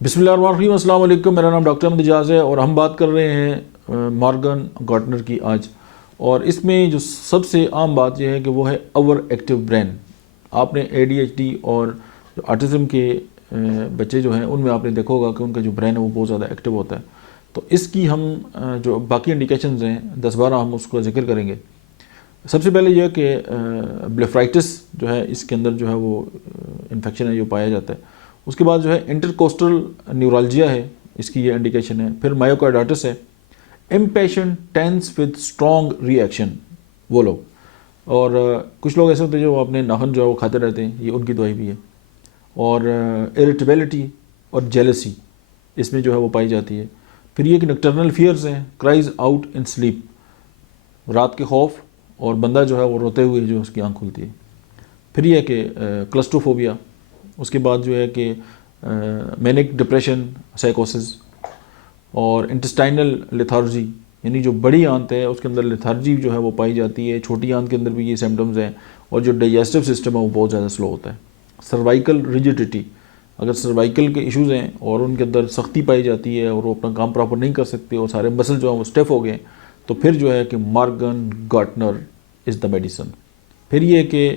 बिस्मिल्लाहिर्रहमानिर्रहीम, अस्सलाम वालेकुम। मेरा नाम डॉक्टर अहमद इजाज़ है और हम बात कर रहे हैं मॉर्गन गार्टनर की आज। और इसमें जो सबसे आम बात यह है कि वो है ओवर एक्टिव ब्रेन। आपने ADHD और जो ऑटिज़म के बच्चे जो हैं उनमें आपने देखा होगा कि उनका जो ब्रेन है वो बहुत ज़्यादा एक्टिव होता है। तो इसकी हम जो बाकी इंडिकेशंस हैं 10-12 हम उसको जिक्र करेंगे। सबसे पहले यह कि ब्लेफराइटिस जो है इसके अंदर जो है वो इन्फेक्शन है जो पाया जाता है। उसके बाद जो है इंटरकोस्टल न्यूरल्जिया है, इसकी ये इंडिकेशन है। फिर मायोकार्डाइटिस है, impatient tense with strong reaction वो लोग। और कुछ लोग ऐसे होते हैं जो अपने नाखून जो है वो खाते रहते हैं, ये उनकी दवाई भी है। और इरिटेबिलिटी और जेलसी इसमें जो है वो पाई जाती है। फिर ये कि नक्टर्नल फियर्स हैं, क्राइज आउट इन स्लीप, रात के खौफ और बंदा जो है वो रोते हुए जो उसकी आँख खुलती है। फिर यह है कि क्लस्ट्रोफोबिया, उसके बाद जो है कि मैनिक डिप्रेशन, साइकोसिस और इंटेस्टाइनल लेथार्जी, यानी जो बड़ी आंत है उसके अंदर लेथार्जी जो है वो पाई जाती है। छोटी आंत के अंदर भी ये सिम्टम्स हैं। और जो डाइजेस्टिव सिस्टम है वो बहुत ज़्यादा स्लो होता है। सर्वाइकल रिजिडिटी, अगर सर्वाइकल के इश्यूज़ हैं और उनके अंदर सख्ती पाई जाती है और वो अपना काम प्रॉपर नहीं कर सकते और सारे मसल जो हैं वो स्टिफ हो गए, तो फिर जो है कि Morgan Gartner is the medicine. फिर ये कि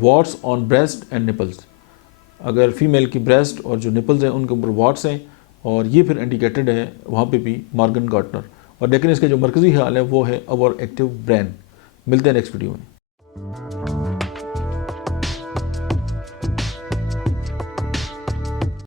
what's on breast and nipples, अगर फीमेल की ब्रेस्ट और जो निपल्स हैं उनके ऊपर वॉट्स हैं और ये फिर इंडिकेटेड है वहाँ पे भी मॉर्गन गार्टनर। और लेकिन इसका जो मरकज़ी हाल है वो है ओवर एक्टिव ब्रेन। मिलते हैं नेक्स्ट वीडियो में।